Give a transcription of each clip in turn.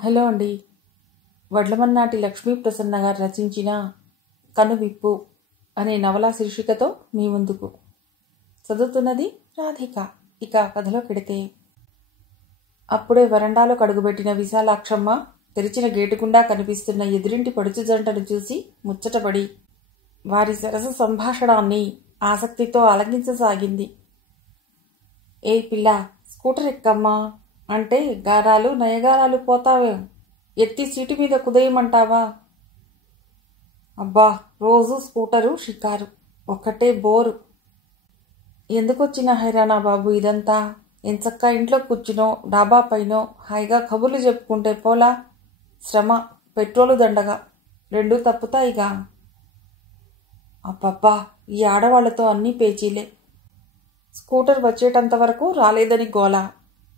Hello అండి. వడ్లమన్నాటి లక్ష్మీప్రసన్న గారు రచించిన కనువిప్పు అనే నవలా శీర్షికతో మీ ముందుకు. చదువుతున్నది రాధిక. ఇక కథలోకెడితే, అప్పుడే వరండాలో కడుగుబెట్టిన విశాలాక్షమ్మ తెరిచిన గేటు గుండా కనిపిస్తున్న ఎదురింటి పడుచు జంటను చూసి ముచ్చటపడి వారి సరస సంభాషణాన్ని ఆసక్తితో ఆలకించసాగింది. ఏ పిల్ల, స్కూటర్ ఎక్కమ్మా అంటే గారాలు నయగారాలు పోతావేం, ఎత్తి సీటు మీద కుదేయమంటావా? అబ్బా, రోజు స్కూటరు షికారు, ఒక్కటే బోరు. ఎందుకొచ్చిన హైరానా బాబు ఇదంతా? ఎంచక్కా ఇంట్లో కూర్చునో డాబా పైనో హాయిగా కబుర్లు చెప్పుకుంటే పోలా? శ్రమ, పెట్రోలు దండగా, రెండూ తప్పుతాయిగా. అబ్బబ్బా, ఈ ఆడవాళ్లతో అన్నీ పేచీలే. స్కూటర్ వచ్చేటంత వరకు రాలేదని గోల,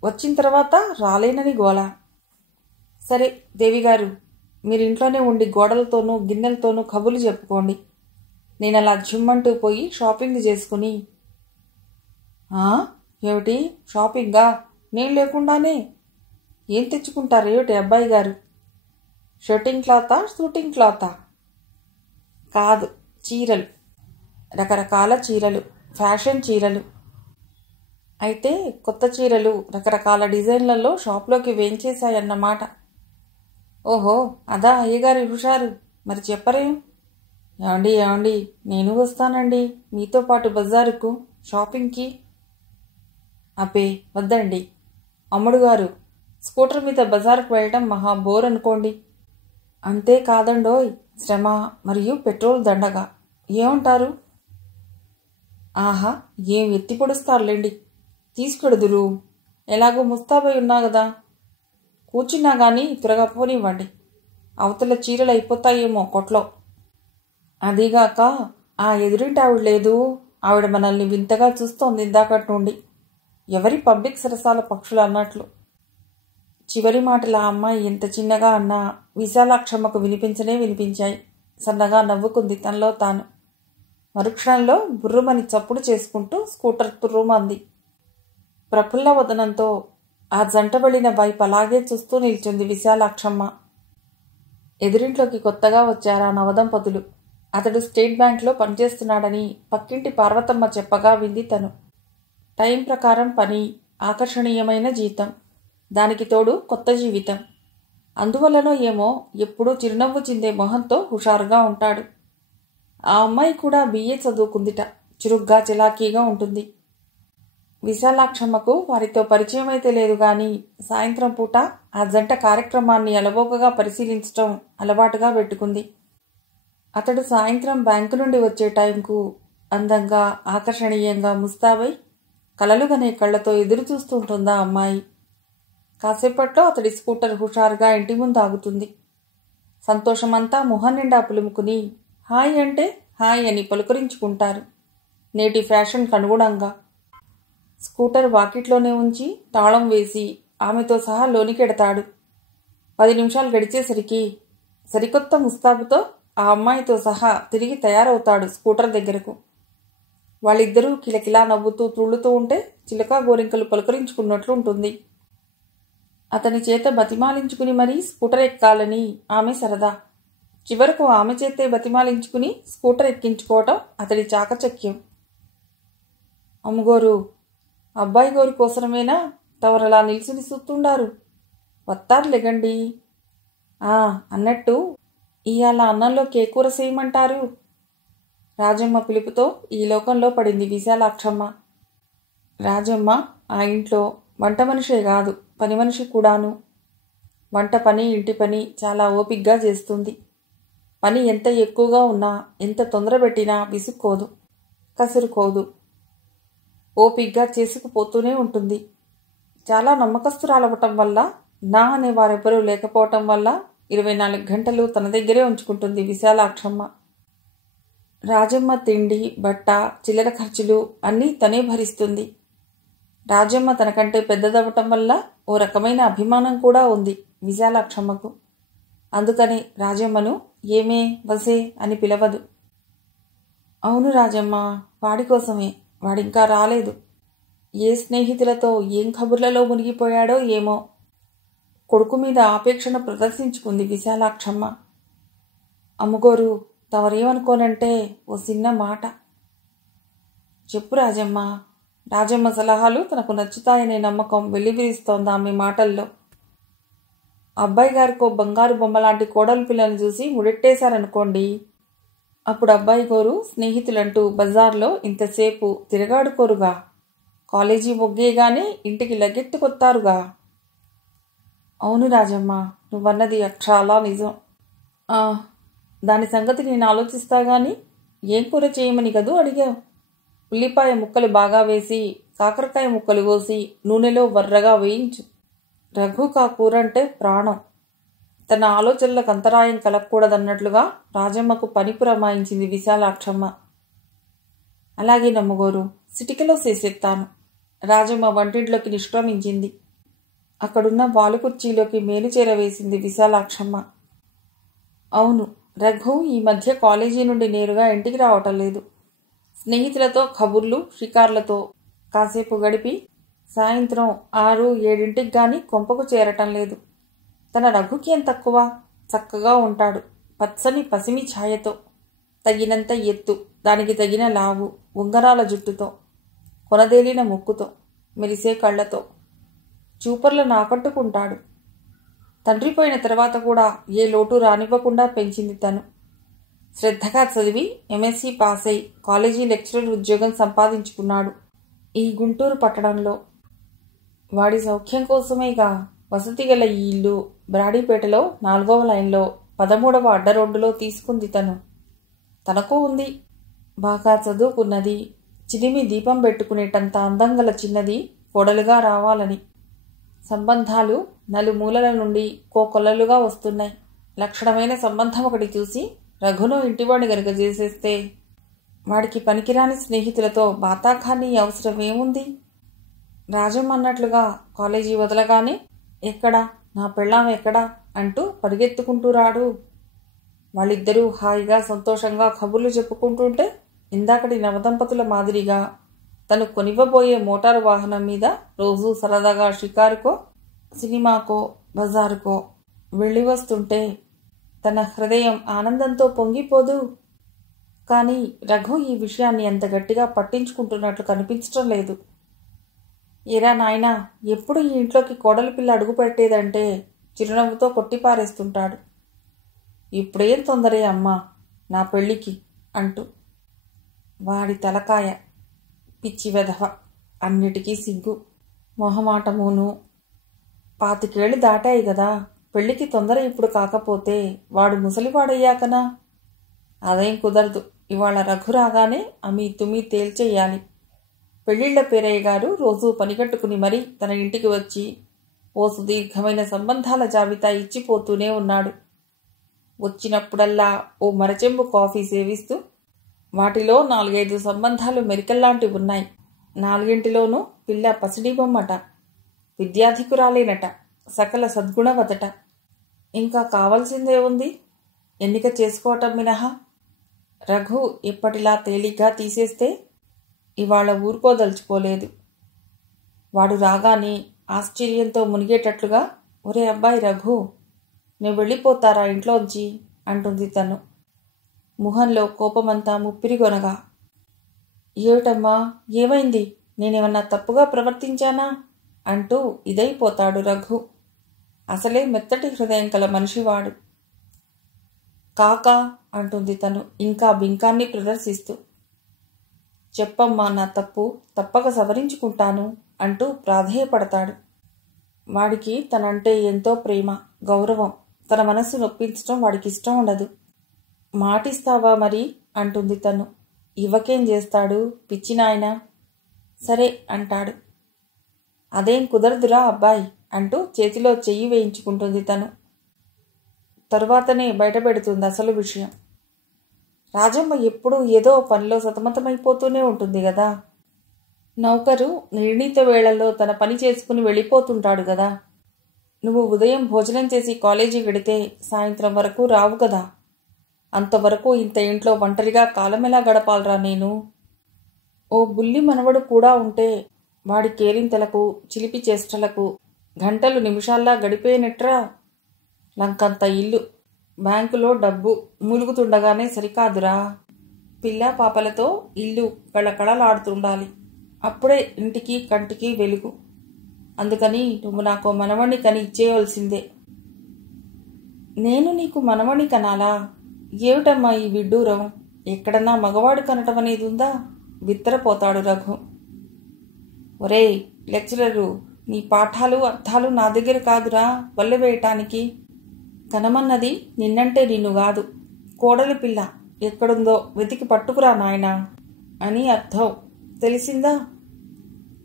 వచ్చిన తర్వాత రాలేనని గోల. సరే దేవిగారు, మీరింట్లోనే ఉండి గోడలతోనూ గిన్నెలతోనూ కబుర్లు చెప్పుకోండి. నేను అలా జిమ్మంటూ పోయి షాపింగ్ చేసుకుని. ఏమిటి షాపింగా? నేను లేకుండానే? ఏం తెచ్చుకుంటారేమిటి అబ్బాయి గారు? షర్టింగ్ క్లాతా, షూటింగ్ క్లాతా? కాదు, చీరలు, రకరకాల చీరలు, ఫ్యాషన్ చీరలు. అయితే కొత్త చీరలు రకరకాల డిజైన్లలో షాప్లోకి వేయించేశాయన్నమాట. ఓహో, అదా అయ్యగారి హుషారు. మరి చెప్పరేం? ఏమండి, నేను వస్తానండి మీతో పాటు బజారుకు షాపింగ్కి. అబ్బే వద్దండి అమ్ముడు గారు, స్కూటర్ మీద బజారుకు వెళ్ళటం మహా బోర్ అనుకోండి. అంతే కాదండోయ్, శ్రమ మరియు పెట్రోల్ దండగా. ఏమంటారు? ఆహా, ఏం ఎత్తి పొడుస్తారులేండి. తీసుకెడుదురు, ఎలాగో ముస్తాబై ఉన్నా కదా. కూర్చున్నా గాని త్వరగా పోనివ్వండి, అవతల చీరలు అయిపోతాయేమో కొట్లో. అదీగాక ఆ ఎదురింటి ఆవిడ లేదు, ఆవిడ మనల్ని వింతగా చూస్తోంది ఇందాకటి నుండి, ఎవరి పబ్లిక్ సరసాల పక్షులు అన్నట్లు. చివరి మాటల ఆ అమ్మాయి ఎంత చిన్నగా అన్నా విశాలాక్షమ్మకు వినిపించాయి. సన్నగా నవ్వుకుంది తనలో తాను. మరుక్షణంలో బుర్రుమని చప్పుడు చేసుకుంటూ స్కూటర్ తుర్రుమంది. ప్రఫుల్ల వదనంతో ఆ జంట వెళ్ళిన వైపు అలాగే చూస్తూ నిల్చుంది విశాలాక్షమ్మ. ఎదురింట్లోకి కొత్తగా వచ్చారా నవదంపతులు. అతడు స్టేట్ బ్యాంక్లో పనిచేస్తున్నాడని పక్కింటి పార్వతమ్మ చెప్పగా వింది తను. టైం ప్రకారం పని, ఆకర్షణీయమైన జీతం, దానికి తోడు కొత్త జీవితం. అందువల్లనో ఏమో ఎప్పుడూ చిరునవ్వు చిందే మొహంతో హుషారుగా ఉంటాడు. ఆ అమ్మాయి కూడా BA చదువుకుందిట, చురుగ్గా చిలాకీగా ఉంటుంది. విశాలాక్షమ్మకు వారితో పరిచయం అయితే లేదు గాని సాయంత్రం పూట ఆ జంట కార్యక్రమాన్ని అలవోకగా పరిశీలించటం అలవాటుగా పెట్టుకుంది. అతడు సాయంత్రం బ్యాంకు నుండి వచ్చే టైంకు అందంగా ఆకర్షణీయంగా ముస్తాబై కలలుగనే కళ్లతో ఎదురు చూస్తుంటుందా అమ్మాయి. కాసేపట్లో అతడి స్కూటర్ హుషారుగా ఇంటి ముందు ఆగుతుంది. సంతోషమంతా మొహం నిండా పులుముకుని హాయ్ అంటే హాయ్ అని పలుకరించుకుంటారు నేటి ఫ్యాషన్కు అనుగుణంగా. స్కూటర్ వాకిట్లోనే ఉంచి తాళం వేసి ఆమెతో సహా లోనికెడతాడు. 10 నిమిషాలు గడిచేసరికి సరికొత్త ముస్తాబుతో ఆ అమ్మాయితో సహా తిరిగి తయారవుతాడు స్కూటర్ దగ్గరకు. వాళ్ళిద్దరూ కిలకిలా నవ్వుతూ తుళ్ళుతూ ఉంటే చిలకా గోరింకలు పలుకరించుకున్నట్లు ఉంటుంది. అతని చేత బతిమాలించుకుని మరీ స్కూటర్ ఎక్కాలని ఆమె సరదా. చివరకు ఆమె చేతే బతిమాలించుకుని స్కూటర్ ఎక్కించుకోవటం అతడి చాకచక్యం. అమ్మగోరు, అబ్బాయి గోరు కోసమేనా తవరలా నిల్చుని చూస్తుండారు? వత్తారు లెగండి. అన్నట్టు ఇయాల అన్నంలో కేకూర చేయమంటారు? రాజమ్మ పిలుపుతో ఈ లోకంలో పడింది విశాలాక్షమ్మ. రాజమ్మ ఆ ఇంట్లో వంట మనిషే కాదు, పని మనిషి కూడాను. వంట పని, ఇంటి పని చాలా ఓపిగ్గా చేస్తుంది. పని ఎంత ఎక్కువగా ఉన్నా, ఎంత తొందర పెట్టినా విసుక్కోదు, కసురుకోదు. ఓపిగ్గా చేసుకుపోతూనే ఉంటుంది. చాలా నమ్మకస్తురాలవటం వల్ల, నా అనే వారెవ్వరూ లేకపోవటం వల్ల 24 గంటలు తన దగ్గరే ఉంచుకుంటుంది విశాలాక్షమ్మ. రాజమ్మ తిండి, బట్ట, చిల్లర ఖర్చులు అన్నీ తనే భరిస్తుంది. రాజమ్మ తనకంటే పెద్దదవటం వల్ల ఓ రకమైన అభిమానం కూడా ఉంది విశాలాక్షమ్మకు. అందుకని రాజమ్మను ఏమే వసే అని పిలవదు. అవును రాజమ్మ, వాడి కోసమే, వాడింకా రాలేదు. ఏ స్నేహితులతో ఏం కబుర్లలో మునిగిపోయాడో ఏమో. కొడుకు మీద ఆపేక్షను ప్రదర్శించుకుంది విశాలాక్షమ్మ. అమ్మగోరు, తవరేమనుకోనంటే ఓ చిన్న మాట. చెప్పు రాజమ్మ. రాజమ్మ సలహాలు తనకు నచ్చుతాయనే నమ్మకం వెల్లివిరుస్తోంది ఆమె మాటల్లో. అబ్బాయి గారికో బంగారు బొమ్మలాంటి కోడలు పిల్లని చూసి ముడెట్టేశారనుకోండి, అప్పుడు అబ్బాయి గోరు స్నేహితులంటూ బజార్లో ఇంతసేపు తిరగాడుకోరుగా. కాలేజీ మొగ్గేగానే ఇంటికి లగెత్తుకొత్తారుగా. అవును రాజమ్మ, నువ్వన్నది అక్షరాలా నిజం. దాని సంగతి నేను ఆలోచిస్తా గాని ఏం కూర చేయమని కదూ అడిగావు? ఉల్లిపాయ ముక్కలు బాగా వేసి కాకరకాయ ముక్కలు కోసి నూనెలో వర్రగా వేయించు. రఘుకా కూరంటే ప్రాణం. తన ఆలోచనలకు అంతరాయం కలగకూడదన్నట్లుగా రాజమ్మకు పని పురమాయించింది విశాలాక్షమ్మ. అలాగే నమ్మగోరు, సిటికలో చేసేస్తాను. రాజమ్మ వంటింట్లోకి నిష్క్రమించింది. అక్కడున్న వాలుకుర్చీలోకి మేలుచేర వేసింది విశాలాక్షమ్మ. అవును, రఘు ఈ మధ్య కాలేజీ నుండి నేరుగా ఇంటికి రావటం లేదు. స్నేహితులతో కబుర్లు షికార్లతో కాసేపు గడిపి సాయంత్రం 6-7 గాని కొంపకు చేరటం లేదు. తన రఘుకి ఏం తక్కువ? చక్కగా ఉంటాడు. పచ్చని పసిమి ఛాయతో, తగినంత ఎత్తు, దానికి తగిన లావు, ఉంగరాల జుట్టుతో, కొనదేలిన ముక్కుతో, మెరిసే కళ్లతో చూపర్లను ఆకట్టుకుంటాడు. తండ్రి పోయిన తర్వాత కూడా ఏ లోటు రానివ్వకుండా పెంచింది తను. శ్రద్ధగా చదివి ఎంఎస్సీ పాస్ అయి కాలేజీ లెక్చరర్ ఉద్యోగం సంపాదించుకున్నాడు ఈ గుంటూరు పట్టణంలో. వాడి సౌఖ్యం కోసమేగా వసతి గల ఈ ఇల్లు బ్రాడీపేటలో 4వ లైన్లో 13వ అడ్డరోడ్డులో తీసుకుంది తను. తనకు ఉంది. బాగా చదువుకున్నది, చిదిమి దీపం పెట్టుకునేటంత అందంగల చిన్నది కోడలుగా రావాలని. సంబంధాలు నలుమూలల నుండి కోకొల్లలుగా వస్తున్నాయి. లక్షణమైన సంబంధం ఒకటి చూసి రఘును ఇంటివాడిని గనుక చేసేస్తే వాడికి పనికిరాని స్నేహితులతో బాతాఖానీ అవసరమేముంది? రాజమ్మ అన్నట్లుగా కాలేజీ వదలగానే ఎక్కడా నా పెళ్ళాం ఎక్కడా అంటూ పరిగెత్తుకుంటూ రాడు. వాళ్ళిద్దరూ హాయిగా సంతోషంగా కబుర్లు చెప్పుకుంటుంటే ఇందాకటి నవదంపతుల మాదిరిగా తను కొనివ్వబోయే మోటారు వాహనం మీద రోజూ సరదాగా షికారుకో సినిమాకో బజారుకో వెళ్ళి వస్తుంటే తన హృదయం ఆనందంతో పొంగిపోదు. కానీ రఘు ఈ విషయాన్ని అంత గట్టిగా పట్టించుకుంటున్నట్లు కనిపించటం లేదు. ఏరా నాయనా, ఎప్పుడు ఈ ఇంట్లోకి కోడలి పిల్ల అడుగు పెట్టేదంటే చిరునవ్వుతో కొట్టిపారేస్తుంటాడు. ఇప్పుడేం తొందరే అమ్మా నా పెళ్ళికి అంటూ. వాడి తలకాయ, పిచ్చి వెధవ, అన్నిటికీ సిగ్గు మొహమాటమును. 25 దాటాయి గదా, పెళ్లికి తొందర ఇప్పుడు కాకపోతే వాడు ముసలివాడయ్యాకనా? అదేం కుదరదు. ఇవాళ రఘు రాగానే అమీ తుమీ తేల్చేయాలి. పెళ్లిళ్ల పేరయ్య గారు రోజూ పనికట్టుకుని మరీ తన ఇంటికి వచ్చి ఓ సుదీర్ఘమైన సంబంధాల జాబితా ఇచ్చిపోతూనే ఉన్నాడు. వచ్చినప్పుడల్లా ఓ మరచెంబు కాఫీ సేవిస్తూ వాటిలో 4-5 సంబంధాలు మెరికల్లాంటివి ఉన్నాయి. 4 పిల్ల పసిడి బొమ్మట, విద్యాధికురాలేనట, సకల సద్గుణవతట. ఇంకా కావలసిందే ఉంది? ఎన్నిక చేసుకోవటం మినహా. రఘు ఎప్పటిలా తేలిగ్గా తీసేస్తే ఇవాళ ఊరుకోదలుచుకోలేదు. వాడు రాగానే ఆశ్చర్యంతో మునిగేటట్లుగా, ఒరే అబ్బాయి రఘు, నువ్వు వెళ్ళిపోతారా ఇంట్లోంచి అంటుంది తను. ముఖంలో కోపమంతా ముప్పిరిగొనగా. ఏమిటమ్మా, ఏమైంది? నేనేమన్నా తప్పుగా ప్రవర్తించానా అంటూ ఇదైపోతాడు రఘు. అసలే మెత్తటి హృదయం కల మనిషివాడు. కాకా అంటుంది తను ఇంకా బింకాన్ని ప్రదర్శిస్తూ. చెప్పమ్మా నా తప్పు, తప్పక సవరించుకుంటాను అంటూ ప్రాధేయపడతాడు. వాడికి తనంటే ఎంతో ప్రేమ, గౌరవం. తన మనస్సు నొప్పించడం వాడికి ఇష్టం ఉండదు. మాటిస్తావా మరి అంటుంది తను. ఇవ్వకేం చేస్తాడు పిచ్చి నాయన. సరే అంటాడు. అదేం కుదరదురా అబ్బాయి అంటూ చేతిలో చెయ్యి వేయించుకుంటుంది తను. తరువాతనే బయటపెడుతుంది అసలు విషయం. రాజమ్మ ఎప్పుడూ ఏదో పనిలో సతమతమైపోతూనే ఉంటుంది గదా. నౌకరు నిర్ణీత వేళల్లో తన పని చేసుకుని వెళ్ళిపోతుంటాడు గదా. నువ్వు ఉదయం భోజనం చేసి కాలేజీ వెడితే సాయంత్రం వరకు రావు కదా. అంతవరకు ఇంత ఇంట్లో ఒంటరిగా కాలమెలా గడపాలరా నేను? ఓ బుల్లి మనవడు కూడా ఉంటే వాడి కేరింతలకు చిలిపి చేష్టలకు గంటలు నిమిషాల్లా గడిపోయినట్రా. లంకంత ఇల్లు, బ్యాంకులో డబ్బు మూలుగుతుండగానే సరికాదురా. పిల్ల పాపలతో ఇల్లు కళకళలాడుతుండాలి. అప్పుడే ఇంటికి కంటికి వెలుగు. అందుకని నువ్వు నాకు మనవణ్ణి కని ఇచ్చేయవలసిందే. నేను నీకు మనవణ్ణి కనాలా? ఏమిటమ్మా ఈ విడ్డూరం? ఎక్కడన్నా మగవాడు కనటం అనేది ఉందా? విత్తరపోతాడు రఘు. ఒరేయ్ లెక్చరరు, నీ పాఠాలు అర్థాలు నా దగ్గర కాదురా వల్ల వేయటానికి. కనమన్నది నిన్నంటే నిన్ను కాదు, కోడలి పిల్ల ఎక్కడుందో వెతికి పట్టుకురా నాయనా అని అర్థం. తెలిసిందా?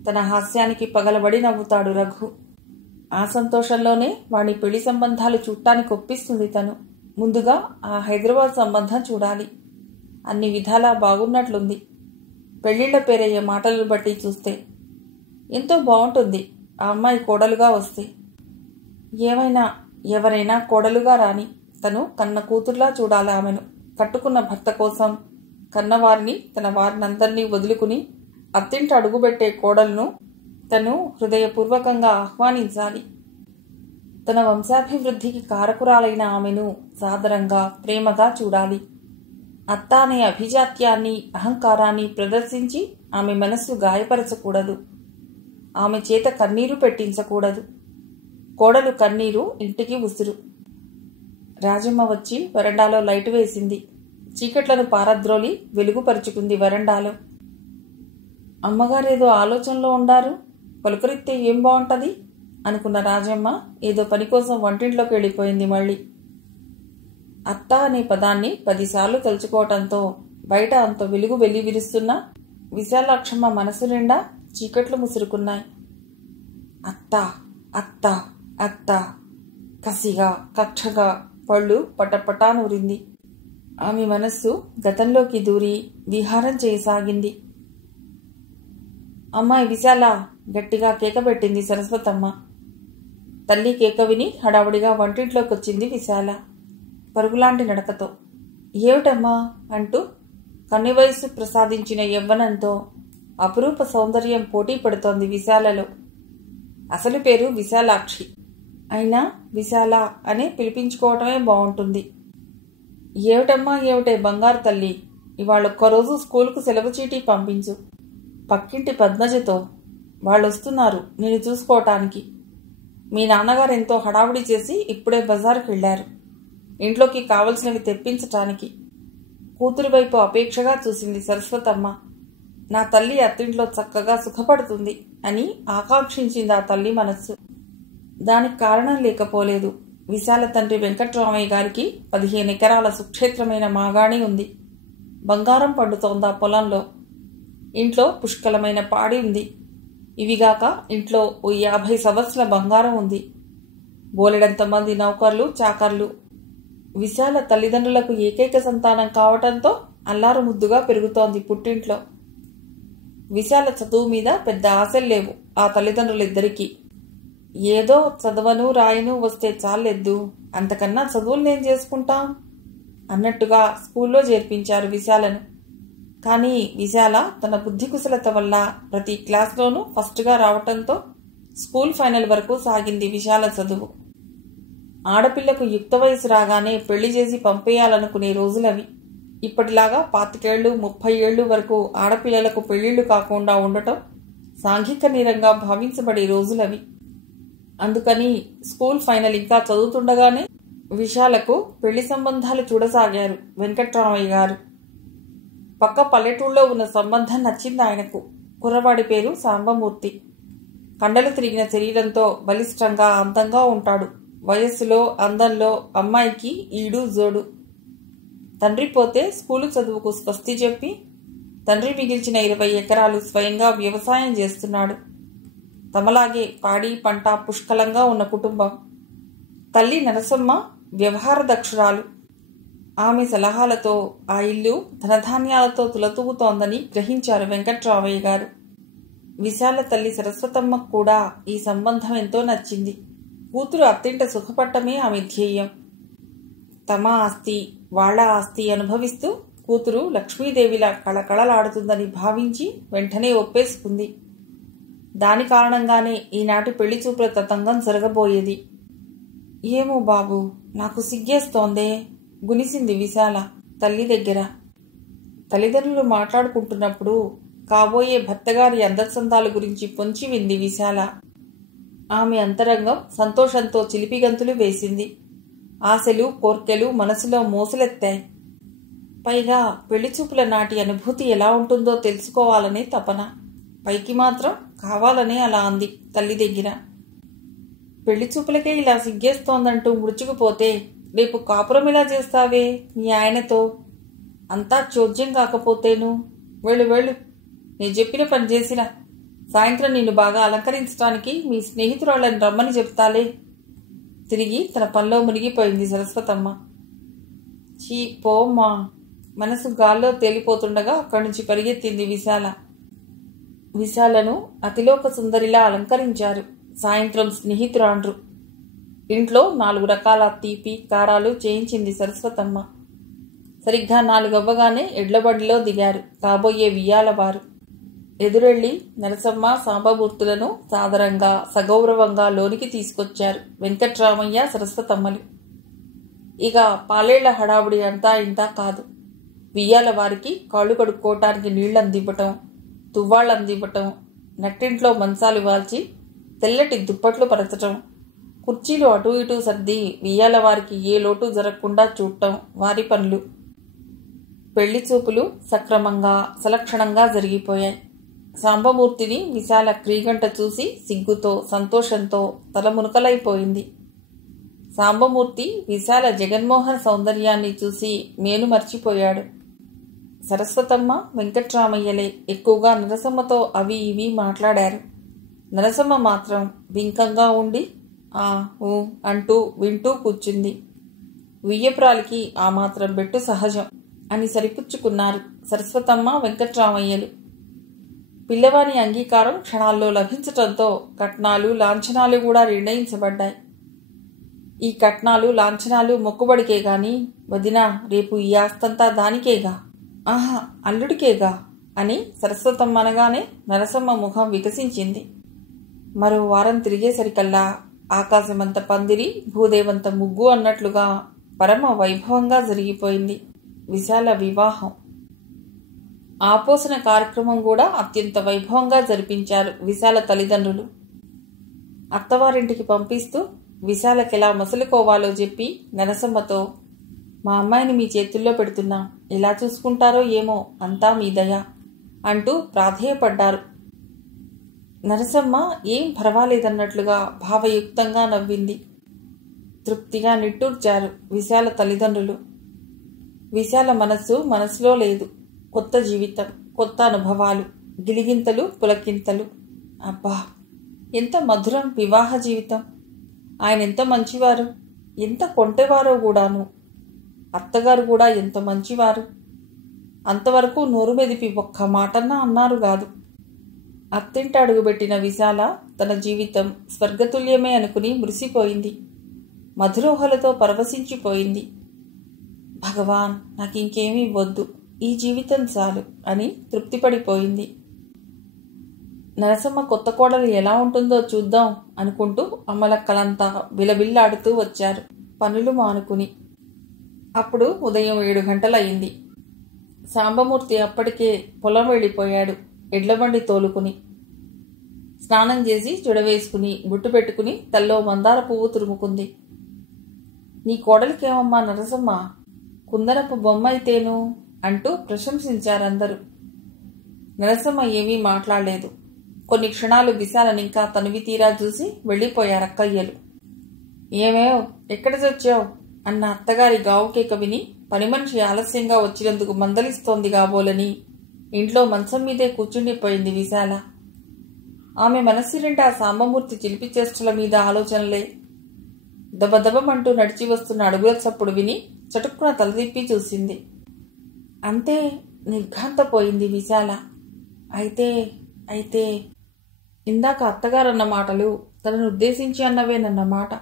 తన హాస్యానికి పగలబడి నవ్వుతాడు రఘు. ఆ సంతోషంలోనే వాడి పెళ్లి సంబంధాలు చూడటానికి ఒప్పిస్తుంది తను. ముందుగా ఆ హైదరాబాద్ సంబంధం చూడాలి. అన్ని విధాలా బాగున్నట్లుంది. పెళ్లిళ్ల పేరయ్యే మాటలను బట్టి చూస్తే ఎంతో బాగుంటుంది ఆ అమ్మాయి కోడలుగా వస్తే. ఏమైనా ఎవరైనా కోడలుగా రాని, తను కన్న కూతుర్లా చూడాలి ఆమెను. కట్టుకున్న భర్త కోసం కన్నవారిని, తన వారినందరినీ వదులుకుని అత్తింట అడుగుబెట్టే కోడలను తను హృదయపూర్వకంగా ఆహ్వానించాలి. తన వంశాభివృద్ధికి కారకురాలైన ఆమెను సాదరంగా ప్రేమగా చూడాలి. అత్త అనే అభిజాత్యాన్ని, అహంకారాన్ని ప్రదర్శించి ఆమె మనస్సు గాయపరచకూడదు. ఆమె చేత కన్నీరు పెట్టించకూడదు. కోడలు కన్నీరు ఇంటికి ఉసురు. రాజమ్మ వచ్చి వరండాలో లైటు వేసింది. చీకట్లను పారద్రోలి వెలుగుపరుచుకుంది వరండాలో. అమ్మగారేదో ఆలోచనలో ఉండారు, పలుకరిస్తే ఏం బాగుంటది అనుకున్న రాజమ్మ ఏదో పని కోసం వంటింట్లోకి వెళ్ళిపోయింది. మళ్ళీ అత్త అనే పదాన్ని 10 సార్లు తలుచుకోవటంతో బయట అంత వెలుగు వెళ్లి విరుస్తున్నా విశాలాక్షమ్మ మనసు నిండా చీకట్లు ముసురుకున్నాయి. అత్త అత్త అత్త కసిగా కక్షగా పళ్ళు పటపటా నూరింది. ఆమె మనస్సు గతంలోకి దూరి విహారం చేయసాగింది. అమ్మాయి విశాల గట్టిగా కేక పెట్టింది సరస్వతమ్మ. తల్లి కేక విని హడావుడిగా వంటింట్లోకి వచ్చింది విశాల పరుగులాంటి నడకతో. ఏమిటమ్మా అంటూ కన్ని వయస్సు ప్రసాదించిన యవ్వనంతో అపురూప సౌందర్యం పోటీ పడుతోంది విశాలలో. అసలు పేరు విశాలాక్షి అయినా విశాల అనే పిలిపించుకోవటమే బాగుంటుంది. ఏమిటమ్మా ఏమిటే బంగారు తల్లి, ఇవాళ ఒక్కరోజు స్కూలుకు సెలవు చీటీ పంపించు. పక్కింటి పద్మజతో వాళ్ళొస్తున్నారు నేను చూసుకోవటానికి. మీ నాన్నగారు ఎంతో హడావుడి చేసి ఇప్పుడే బజారుకు వెళ్లారు, ఇంట్లోకి కావలసినవి తెప్పించటానికి. కూతురు వైపు అపేక్షగా చూసింది సరస్వతమ్మ. నా తల్లి అత్తింట్లో చక్కగా సుఖపడుతుంది అని ఆకాంక్షించింది ఆ తల్లి మనస్సు. దానికి కారణం లేకపోలేదు. విశాల తండ్రి వెంకట్రామయ్య గారికి 15 ఎకరాల సుక్షేత్రమైన మాగాణి ఉంది. బంగారం పండుతోంది ఆ పొలంలో. ఇంట్లో పుష్కలమైన పాడి ఉంది. ఇవిగాక ఇంట్లో ఓ 50 సంవత్సరాల బంగారం ఉంది. బోలెడంతమంది నౌకర్లు చాకర్లు. విశాల తల్లిదండ్రులకు ఏకైక సంతానం కావటంతో అల్లారు ముద్దుగా పెరుగుతోంది పుట్టింట్లో. విశాల చదువు మీద పెద్ద ఆశలు లేవు ఆ తల్లిదండ్రులిద్దరికీ. ఏదో చదవను రాయను వస్తే చాలెద్దు, అంతకన్నా చదువులనేం చేసుకుంటాం అన్నట్టుగా స్కూల్లో చేర్పించారు విశాలను. కానీ విశాల తన బుద్ధి కుశలత వల్ల ప్రతి క్లాస్లోనూ ఫస్ట్గా రావటంతో స్కూల్ ఫైనల్ వరకు సాగింది విశాల చదువు. ఆడపిల్లకు యుక్త వయసు రాగానే పెళ్లి చేసి పంపేయాలనుకునే రోజులవి. ఇప్పటిలాగా 25 ఏళ్ళు 30 ఏళ్ళు వరకు ఆడపిల్లలకు పెళ్లిళ్లు కాకుండా ఉండటం సాంఘిక నేరంగా భావించబడే రోజులవి. అందుకని స్కూల్ ఫైనల్ ఇంకా చదువుతుండగానే విశాలకు పెళ్లి సంబంధాలు చూడసాగారు వెంకట్రామయ్య గారు. పక్క పల్లెటూళ్ళలో ఉన్న సంబంధం నచ్చింది ఆయనకు. కుర్రవాడి పేరు సాంబమూర్తి. కండలు తిరిగిన శరీరంతో బలిష్టంగా అందంగా ఉంటాడు. వయస్సులో అందంలో అమ్మాయికి ఈడు జోడు. తండ్రి పోతే స్కూలు చదువుకు స్వస్తి చెప్పి తండ్రి మిగిల్చిన 20 ఎకరాలు స్వయంగా వ్యవసాయం చేస్తున్నాడు. తమలాగే పాడి పంట పుష్కలంగా ఉన్న కుటుంబం. తల్లి నరసమ్మ వ్యవహార దక్షురాలు. ఆమె సలహాలతో ఆ ఇల్లు ధనధాన్యాలతో తులతూగుతోందని గ్రహించారు వెంకట్రామయ్య గారు. విశాల తల్లి సరస్వతమ్మకు కూడా ఈ సంబంధం ఎంతో నచ్చింది. కూతురు అత్తింట సుఖపట్టమే ఆమె ధ్యేయం. తమ ఆస్తి వాళ్ల ఆస్తి అనుభవిస్తూ కూతురు లక్ష్మీదేవిలా కళకళలాడుతుందని భావించి వెంటనే ఒప్పేసుకుంది. దాని కారణంగానే ఈనాటి పెళ్లి చూపుల తతంగం జరగబోయేది. ఏమో బాబు, నాకు సిగ్గేస్తోందే, గునిసింది విశాల తల్లి దగ్గర. తల్లిదండ్రులు మాట్లాడుకుంటున్నప్పుడు కాబోయే భర్తగారి అందచందాల గురించి పొంచి వింది విశాల. ఆమె అంతరంగం సంతోషంతో చిలిపిగంతులు వేసింది. ఆశలు కోర్కెలు మనసులో మోసలెత్తాయి. పైగా పెళ్లిచూపుల నాటి అనుభూతి ఎలా ఉంటుందో తెలుసుకోవాలని తపన. పైకి మాత్రం కావాలనే అలా అంది తల్లి దగ్గర. పెళ్లిచూపులకే ఇలా సిగ్గేస్తోందంటూ ముడుచుకుపోతే రేపు కాపురం ఎలా చేస్తావే మీ ఆయనతో? అంతా చోద్యం కాకపోతేను. వెళ్ళు, నేను చెప్పిన పని చేసిరా. సాయంత్రం నిన్ను బాగా అలంకరించడానికి మీ స్నేహితురాళ్ళని రమ్మని చెప్తాలే. తిరిగి తన పనిలో మునిగిపోయింది సరస్వతమ్మ. చీ పోమ్మా, మనసు గాల్లో తేలిపోతుండగా అక్కడి నుంచి పరిగెత్తింది విశాల. విశాలను అతిలోక సుందరిలా అలంకరించారు సాయంత్రం స్నేహితురాండ్రు. ఇంట్లో 4 రకాల తీపి కారాలు చేయించింది సరస్వతమ్మ. సరిగ్గా 4 అవ్వగానే ఎడ్లబండిలో దిగారు కాబోయే వియ్యాలవారు. ఎదురెళ్లి నరసమ్మ సాంబమూర్తులను సాదరంగా సగౌరవంగా లోనికి తీసుకొచ్చారు వెంకట్రామయ్య సరస్వతమ్మలు. ఇక పాలేళ్ల హడావుడి అంతా ఇంతా కాదు. వియ్యాల వారికి కాళ్ళు కడుక్కోవటానికి నీళ్లందివ్వటం, తువ్వాళ్లందివ్వటం, నట్టింట్లో మంచాలు వాల్చి తెల్లటి దుప్పట్లు పరచటం, కుర్చీలు అటూ ఇటూ సర్ది వియ్యాల వారికి ఏ లోటు జరగకుండా చూడటం వారి పనులు. పెళ్లి చూపులు సక్రమంగా సలక్షణంగా జరిగిపోయాయి. సాంబమూర్తిని విశాల క్రీగంట చూసి సిగ్గుతో సంతోషంతో తలమునకలైపోయింది. సాంబమూర్తి విశాల జగన్మోహన సౌందర్యాన్ని చూసి మేను మర్చిపోయాడు. సరస్వతమ్మ వెంకట్రామయ్యలే ఎక్కువగా నరసమ్మతో అవి ఇవి మాట్లాడారు. నరసమ్మ మాత్రం బింకంగా ఉండి ఆ ఊ అంటూ వింటూ కూర్చుంది. వియ్యపురాలికి ఆ మాత్రం బెట్టు సహజం అని సరిపుచ్చుకున్నారు సరస్వతమ్మ వెంకట్రామయ్యలు. పిల్లవాని అంగీకారం క్షణాల్లో లభించటంతో కట్నాలు లాంఛనాలు కూడా నిర్ణయించబడ్డాయి. ఈ కట్నాలు లాంఛనాలు మొక్కుబడికే గాని వదినా రేపు ఈ ఆస్తంతా దానికేగా, ఆహా అల్లుడికేగా అని సరస్వతమ్మ అనగానే నరసమ్మ ముఖం వికసించింది. మరో వారం తిరిగేసరికల్లా ఆకాశమంత పందిరి భూదేవంత ముగ్గు అన్నట్లుగా పరమ వైభవంగా జరిగిపోయింది విశాల వివాహం. ఆపోసన కార్యక్రమం కూడా అత్యంత వైభవంగా జరిపించారు విశాల తల్లిదండ్రులు. అత్తవారింటికి పంపిస్తూ విశాలకెలా మసులుకోవాలో చెప్పి నరసమ్మతో, మా అమ్మాయిని మీ చేతుల్లో పెడుతున్నాం, ఎలా చూసుకుంటారో ఏమో, అంతా మీ దయ అంటూ ప్రాధేయపడ్డారు. నరసమ్మ ఏం పర్వాలేదన్నట్లుగా భావయుక్తంగా నవ్వింది. తృప్తిగా నిట్టూర్చారు విశాల తల్లిదండ్రులు. విశాల మనసులో లేదు. కొత్త జీవితం, కొత్త అనుభవాలు, గిలిగింతలు పులకింతలు. అబ్బా ఎంత మధురం వివాహ జీవితం! ఆయన ఎంత మంచివారు, ఎంత కొంటెవారో కూడాను. అత్తగారు కూడా ఎంత మంచివారు. అంతవరకు నోరు మెదిపి ఒక్క మాటన్నా అన్నారు కాదు. అత్తింట అడుగుపెట్టిన విశాల తన జీవితం స్వర్గతుల్యమే అనుకుని మురిసిపోయింది. మధురోహలతో పరవశించిపోయింది. భగవాన్, నాకింకేమీ వద్దు, ఈ జీవితం చాలు అని తృప్తిపడిపోయింది. నరసమ్మ కొత్త కోడలు ఎలా ఉంటుందో చూద్దాం అనుకుంటూ అమ్మలక్కలంతా బిలబిల్లాడుతూ వచ్చారు పనులు మానుకుని. అప్పుడు ఉదయం 7 గంటలయ్యింది. సాంబమూర్తి అప్పటికే పొలం వెళ్ళిపోయాడు ఎడ్లబండి తోలుకుని. స్నానం చేసి జుడవేసుకుని బుట్టు పెట్టుకుని తల్లో మందార పువ్వు తురుముకుంది. నీ కోడలికేమమ్మా నరసమ్మ, కుందనపు బొమ్మ అయితేను అంటూ ప్రశంసించారందరూ. నరసమ్మ ఏమీ మాట్లాడలేదు. కొన్ని క్షణాలు విశాలనింకా తనివి తీరా చూసి వెళ్ళిపోయారక్కయ్యలు. ఏమేవ్, ఎక్కడ చచ్చావు అన్న అత్తగారి గావుకేక విని పనిమనిషి ఆలస్యంగా వచ్చినందుకు మందలిస్తోంది కాబోలని ఇంట్లో మంచం మీదే కూర్చుండిపోయింది విశాల. ఆమె మనస్సు నిండా సాంబమూర్తి చిలిపి చేష్టల మీద ఆలోచనలే. దబదబమంటూ నడిచి వస్తున్న అడుగుల చప్పుడు విని చటుక్కున తలదిప్పి చూసింది. అంతే నిర్ఘాంతపోయింది విశాల. అయితే ఇందాక అత్తగారన్న మాటలు తనను ఉద్దేశించి అన్నవేనన్న మాట.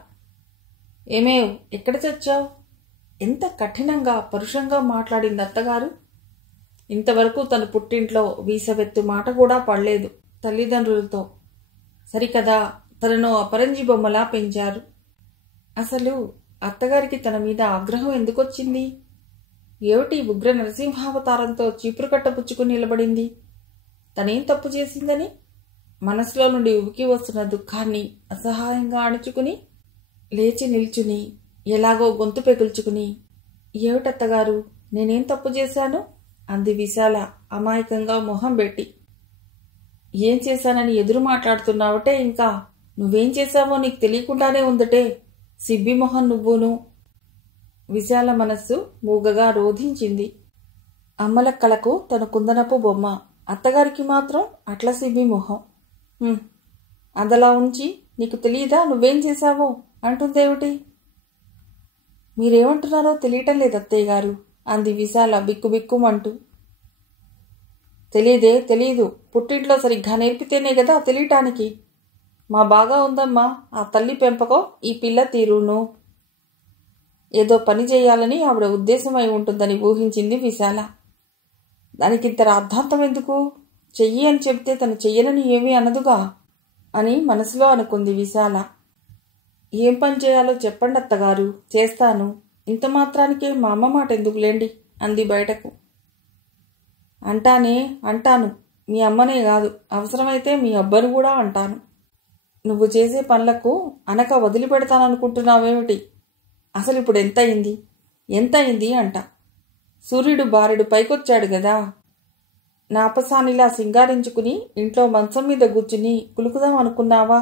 ఏమేవ్, ఎక్కడ చచ్చావు? ఎంత కఠినంగా పరుషంగా మాట్లాడింది అత్తగారు. ఇంతవరకు తన పుట్టింట్లో వీసవెత్తు మాట కూడా పడలేదు తల్లిదండ్రులతో. సరికదా తనను అపరంజి బొమ్మలా పెంచారు. అసలు అత్తగారికి తన మీద ఆగ్రహం ఎందుకొచ్చింది? ఏమిటి ఉగ్ర నరసింహావతారంతో చీపురు కట్ట పుచ్చుకుని నిలబడింది? తనేం తప్పు చేసిందని మనసులో నుండి ఉబికి వస్తున్న దుఃఖాన్ని అసహాయంగా అణుచుకుని లేచి నిల్చుని ఎలాగో గొంతు పెగుల్చుకుని, ఏమిటత్తగారు, నేనేం తప్పు చేశాను? అంది విశాల అమాయకంగా మొహం పెట్టి. ఏం చేశానని ఎదురు మాట్లాడుతున్నావటే, ఇంకా నువ్వేం చేశావో నీకు తెలియకుండానే ఉందటే, సిబ్బి మొహం నువ్వును. విశాల మనస్సు మూగగా రోధించింది. అమ్మలక్కలకు తన కుందనపు బొమ్మ, అత్తగారికి మాత్రం అట్ల సిబ్బి మొహం. అదలా ఉంచి నీకు తెలియదా నువ్వేం చేశావో అంటుందేమిటి? మీరేమంటున్నారో తెలియటం లేదు అత్తయ్య గారు, అంది విశాల బిక్కుబిక్కుమంటూ. తెలీదు. పుట్టింట్లో సరిగ్గా నేర్పితేనే కదా తెలియటానికి. మా బాగా ఉందమ్మా ఆ తల్లి పెంపకం, ఈ పిల్ల తీరును. ఏదో పని చేయాలని ఆవిడ ఉద్దేశమై ఉంటుందని ఊహించింది విశాల. దానికింత రాద్ధాంతం ఎందుకు? చెయ్యి అని చెప్తే తను చెయ్యనని ఏమీ అనదుగా అని మనసులో అనుకుంది విశాల. ఏం పని చేయాలో చెప్పండి అత్తగారు, చేస్తాను. ఇంత మాత్రానికే మా అమ్మ మాట ఎందుకులేండి, అంది బయటకు. అంటాను. మీ అమ్మనే కాదు, అవసరమైతే మీ అబ్బను కూడా అంటాను. నువ్వు చేసే పనులకు అనక వదిలిపెడతాననుకుంటున్నావేమిటి? అసలు ఇప్పుడు ఎంతయింది అంట. సూర్యుడు బారెడు పైకొచ్చాడు గదా. నాపసానిలా సింగారించుకుని ఇంట్లో మంచం మీద కూర్చుని కులుకుదాం అనుకున్నావా?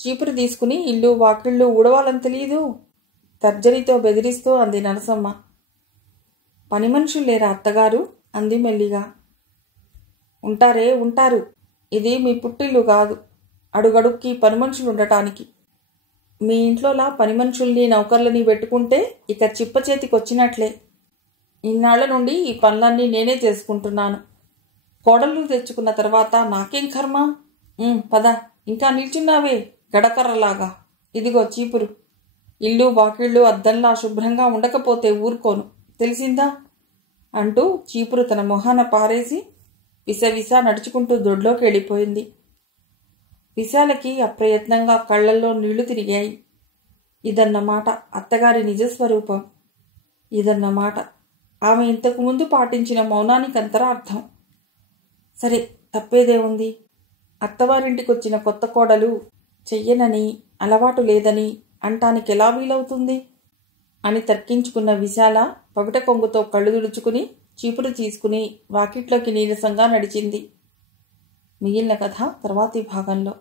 చీపురు తీసుకుని ఇల్లు వాకిళ్ళు ఊడవాలని తెలియదు? తర్జరితో బెదిరిస్తూ అంది నరసమ్మ. పని మనుషులు లేరా అత్తగారు? అంది మెల్లిగా. ఉంటారు. ఇది మీ పుట్టిల్లు కాదు, అడుగడుక్కి పని మనుషులు ఉండటానికి. మీ ఇంట్లోలా పని మనుషుల్ని నౌకర్లని పెట్టుకుంటే ఇక చిప్ప చేతికొచ్చినట్లే. ఇన్నాళ్ల నుండి ఈ పనులన్నీ నేనే చేసుకుంటున్నాను. కోడళ్ళు తెచ్చుకున్న తర్వాత నాకేం కర్మ? పద, ఇంకా నిల్చున్నావే గడకర్రలాగా. ఇదిగో చీపురు. ఇల్లు వాకిళ్ళు అద్దంలా శుభ్రంగా ఉండకపోతే ఊరుకోను, తెలిసిందా? అంటూ చీపురు తన మొహాన పారేసి విసవిసా నడుచుకుంటూ దొడ్లోకి వెళ్ళిపోయింది. విశాలకి అప్రయత్నంగా కళ్లల్లో నీళ్లు తిరిగాయి. ఇదన్నమాట అత్తగారి నిజస్వరూపం. ఇదన్నమాట ఆమె ఇంతకుముందు పాటించిన మౌనానికి అంతరార్థం. సరే, తప్పేదే ఉంది. అత్తవారింటికొచ్చిన కొత్త కోడలు చెయ్యనని, అలవాటు లేదని అంటానికి ఎలా వీలవుతుంది అని తర్కించుకున్న విశాల పవిట కొంగుతో కళ్ళు తుడుచుకుని చీపురు తీసుకుని వాకిట్లోకి నీరసంగా నడిచింది. మిగిలిన కథ తర్వాతి భాగంలో.